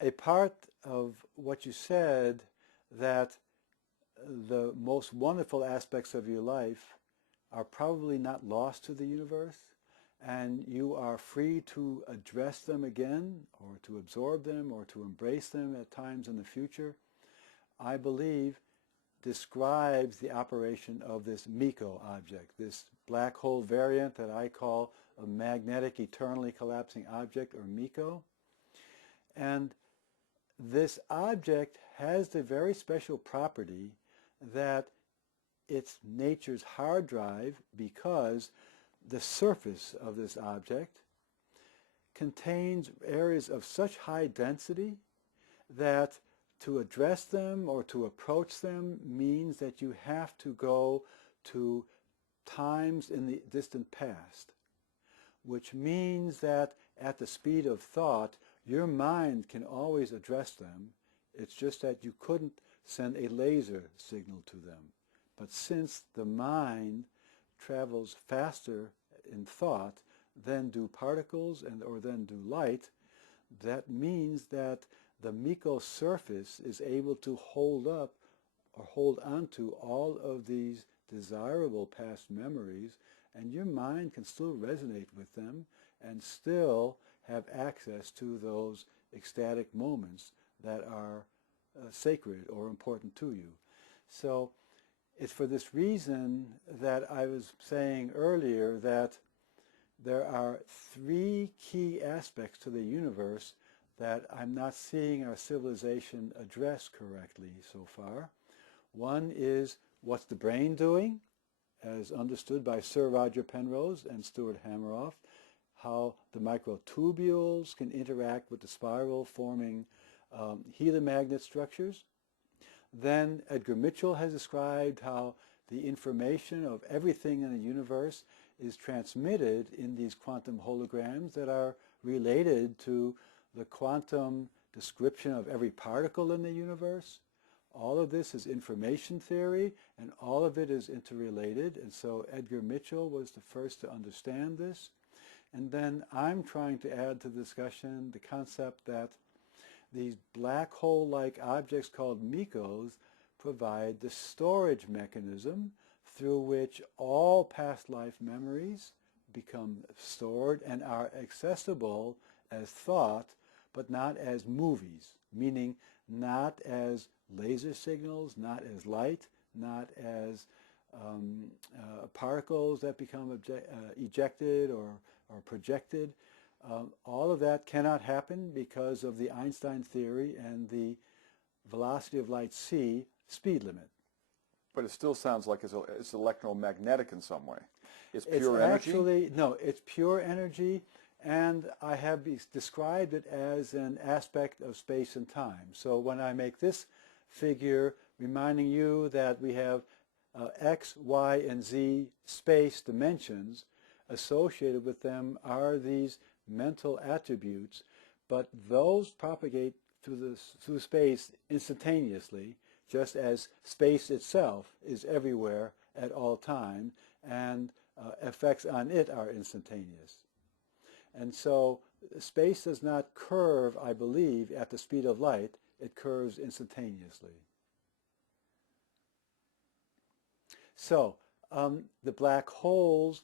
a part of what you said, that the most wonderful aspects of your life are probably not lost to the universe, and you are free to address them again, or to absorb them, or to embrace them at times in the future, I believe describes the operation of this MECO object, this black hole variant that I call a magnetic eternally collapsing object, or MECO. And this object has the very special property that it's nature's hard drive, because the surface of this object contains areas of such high density that to address them or to approach them means that you have to go to times in the distant past, which means that at the speed of thought, your mind can always address them. It's just that you couldn't send a laser signal to them. But since the mind travels faster in thought than do particles or than do light, that means that the MECO surface is able to hold up or hold onto all of these desirable past memories, and your mind can still resonate with them and still have access to those ecstatic moments that are sacred or important to you. So it's for this reason that I was saying earlier that there are three key aspects to the universe that I'm not seeing our civilization address correctly so far. One is, what's the brain doing, as understood by Sir Roger Penrose and Stuart Hameroff, how the microtubules can interact with the spiral, forming helicomagnet structures. Then Edgar Mitchell has described how the information of everything in the universe is transmitted in these quantum holograms that are related to the quantum description of every particle in the universe. All of this is information theory, and all of it is interrelated, and so Edgar Mitchell was the first to understand this. And then I'm trying to add to the discussion the concept that these black hole-like objects called MECOs provide the storage mechanism through which all past life memories become stored and are accessible as thought, but not as movies, meaning not as laser signals, not as light, not as particles that become ejected or projected. All of that cannot happen because of the Einstein theory and the velocity of light c speed limit. But it still sounds like it's electromagnetic in some way. It's pure energy? Actually, no, it's pure energy, and I have described it as an aspect of space and time. So when I make this figure reminding you that we have x, y, and z space dimensions, associated with them are these mental attributes, but those propagate through space instantaneously, just as space itself is everywhere at all time, and effects on it are instantaneous. And so space does not curve, I believe, at the speed of light. It curves instantaneously. So the black holes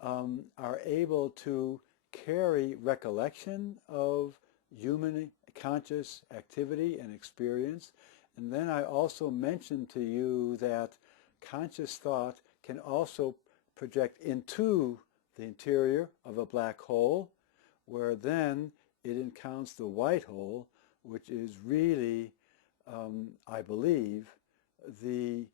are able to carry recollection of human conscious activity and experience. And then I also mentioned to you that conscious thought can also project into the interior of a black hole, where then it encounters the white hole, which is really, I believe, the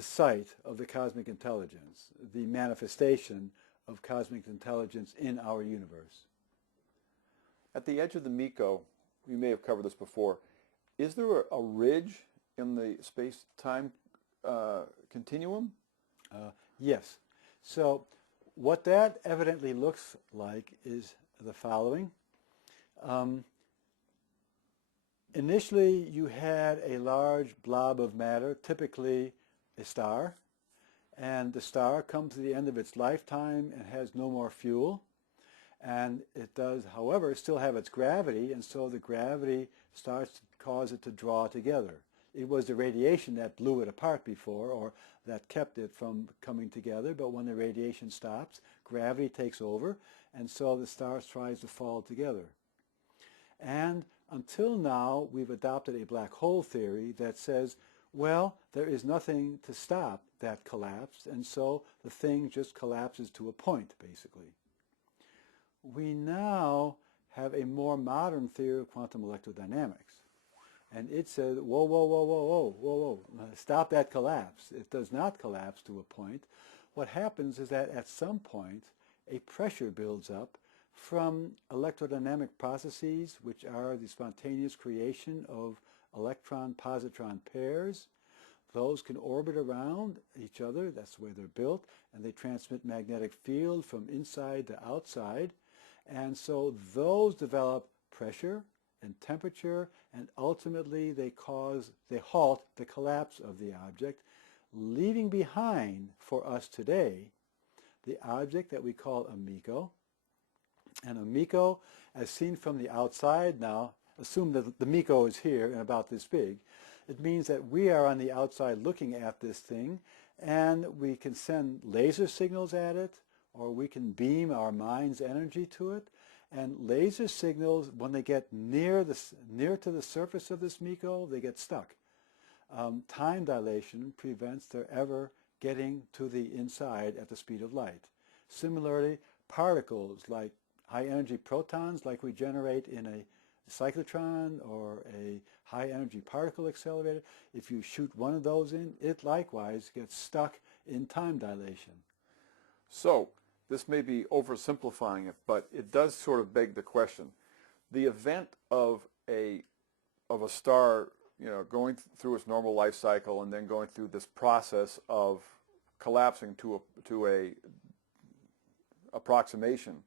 site of the cosmic intelligence, the manifestation of cosmic intelligence in our universe. At the edge of the MECO, we may have covered this before, is there a ridge in the space-time continuum? Yes. So what that evidently looks like is the following. Initially, you had a large blob of matter, typically a star, and the star comes to the end of its lifetime and has no more fuel. And it does, however, still have its gravity, and so the gravity starts to cause it to draw together. It was the radiation that blew it apart before, or that kept it from coming together, but when the radiation stops, gravity takes over, and so the star tries to fall together. And until now, we've adopted a black hole theory that says, well, there is nothing to stop that collapse, and so the thing just collapses to a point, basically. We now have a more modern theory of quantum electrodynamics. And it says, whoa, whoa, whoa, whoa, whoa, whoa, whoa, stop that collapse. It does not collapse to a point. What happens is that at some point, a pressure builds up from electrodynamic processes, which are the spontaneous creation of electron-positron pairs. Those can orbit around each other, that's the way they're built, and they transmit magnetic field from inside to outside. And so those develop pressure and temperature, and ultimately they halt the collapse of the object, leaving behind for us today the object that we call a MECO. And a MECO, as seen from the outside now, assume that the MECO is here and about this big, it means that we are on the outside looking at this thing, and we can send laser signals at it, or we can beam our mind's energy to it. And laser signals, when they get near to the surface of this MECO, they get stuck. Time dilation prevents their ever getting to the inside at the speed of light. Similarly, particles like high-energy protons, like we generate in a cyclotron or a high-energy particle accelerator, if you shoot one of those in, it likewise gets stuck in time dilation. So, this may be oversimplifying it, but it does sort of beg the question. The event of a star, going through its normal life cycle and then going through this process of collapsing to a approximation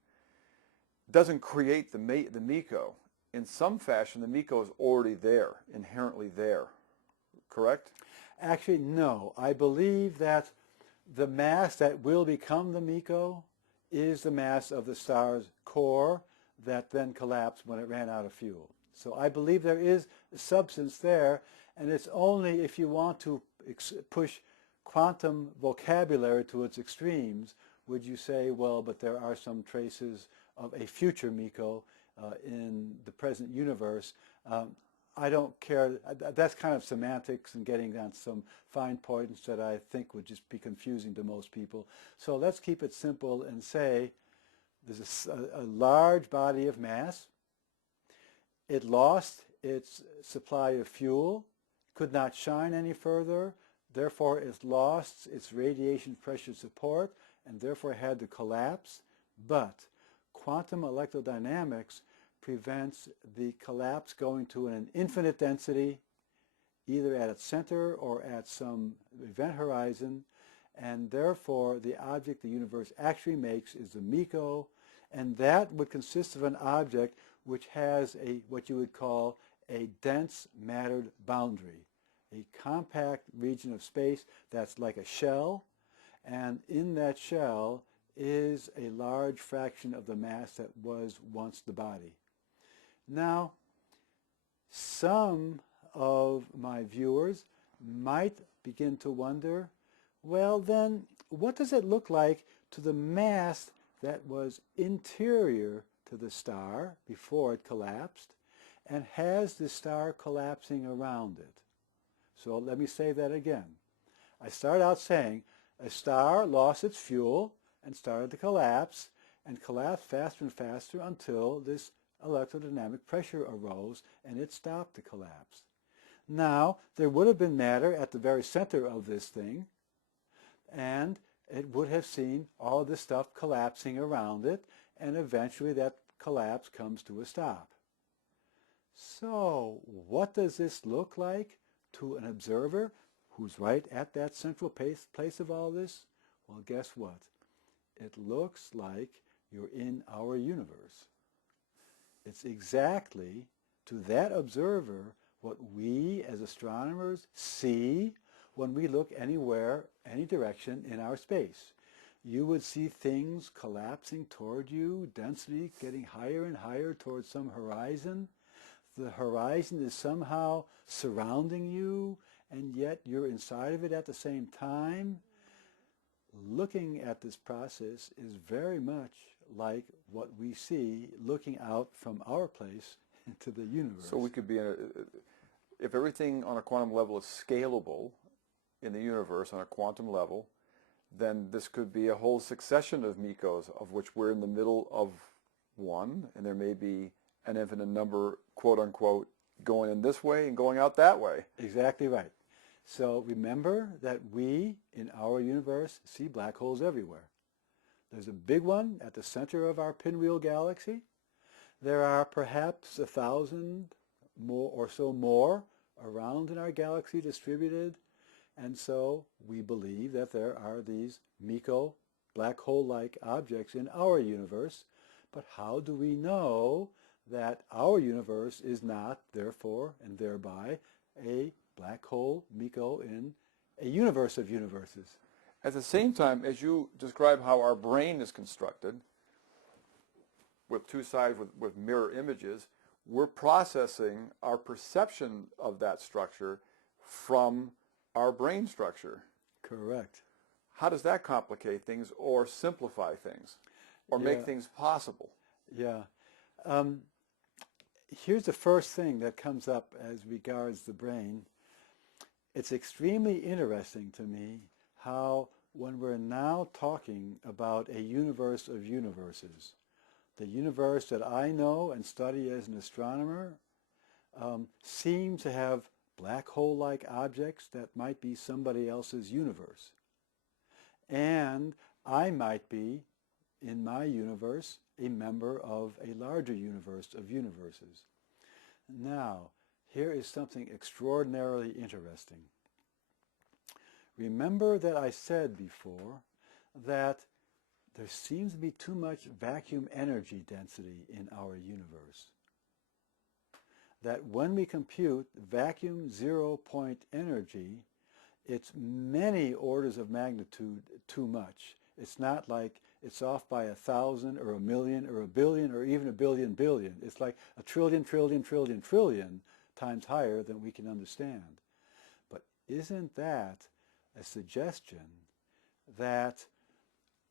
doesn't create the MECO. In some fashion, the MECO is already there, inherently there, correct? Actually, no. I believe that the mass that will become the MECO is the mass of the star's core that then collapsed when it ran out of fuel. So I believe there is a substance there, and it's only if you want to push quantum vocabulary to its extremes would you say, well, but there are some traces of a future MECO in the present universe. I don't care. That's kind of semantics and getting on some fine points that I think would just be confusing to most people. So let's keep it simple and say there's a large body of mass. It lost its supply of fuel, could not shine any further, therefore it lost its radiation pressure support, and therefore had to collapse. But quantum electrodynamics prevents the collapse going to an infinite density, either at its center or at some event horizon, and therefore the object the universe actually makes is the MECO, and that would consist of an object which has what you would call a dense mattered boundary, a compact region of space that's like a shell, and in that shell is a large fraction of the mass that was once the body. Now, some of my viewers might begin to wonder, well then, what does it look like to the mass that was interior to the star before it collapsed, and has the star collapsing around it? So let me say that again. I start out saying a star lost its fuel and started to collapse, and collapsed faster and faster until this electrodynamic pressure arose and it stopped the collapse. Now, there would have been matter at the very center of this thing, and it would have seen all this stuff collapsing around it, and eventually that collapse comes to a stop. So, what does this look like to an observer who's right at that central place of all this? Well, guess what? It looks like you're in our universe. It's exactly, to that observer, what we as astronomers see when we look anywhere, any direction in our space. you would see things collapsing toward you, density getting higher and higher towards some horizon. The horizon is somehow surrounding you, and yet you're inside of it at the same time. Looking at this process is very much like what we see looking out from our place into the universe. So we could be if everything on a quantum level is scalable in the universe on a quantum level, then this could be a whole succession of MECOs, of which we're in the middle of one, and there may be an infinite number, quote unquote, going in this way and going out that way. Exactly right. So remember that we, in our universe, see black holes everywhere. There's a big one at the center of our pinwheel galaxy. There are perhaps 1,000 more or so more around in our galaxy distributed. And so we believe that there are these MECO, black hole-like objects in our universe. But how do we know that our universe is not, therefore, and thereby, a black hole MECO in a universe of universes? At the same time, as you describe how our brain is constructed, with two sides with mirror images, we're processing our perception of that structure from our brain structure. Correct. How does that complicate things or simplify things or make things possible? Yeah. Here's the first thing that comes up as regards the brain. It's extremely interesting to me how when we're now talking about a universe of universes, the universe that I know and study as an astronomer seems to have black hole-like objects that might be somebody else's universe. And I might be, in my universe, a member of a larger universe of universes. Now, here is something extraordinarily interesting. Remember that I said before that there seems to be too much vacuum energy density in our universe. That when we compute vacuum zero-point energy, it's many orders of magnitude too much. It's not like it's off by 1,000 or 1,000,000 or 1,000,000,000 or even 1,000,000,000 billion. It's like 1,000,000,000,000,000,000,000,000,000,000,000 trillion times higher than we can understand. But isn't that a suggestion that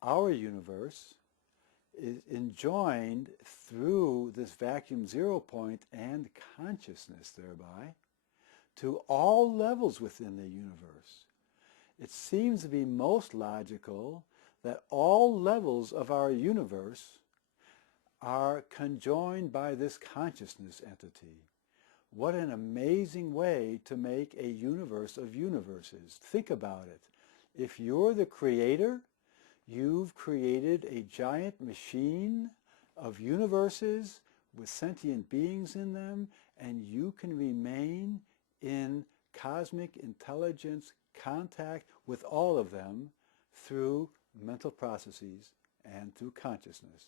our universe is enjoined through this vacuum zero point and consciousness thereby to all levels within the universe? It seems to be most logical that all levels of our universe are conjoined by this consciousness entity. What an amazing way to make a universe of universes. Think about it. If you're the creator, you've created a giant machine of universes with sentient beings in them, and you can remain in cosmic intelligence contact with all of them through mental processes and through consciousness.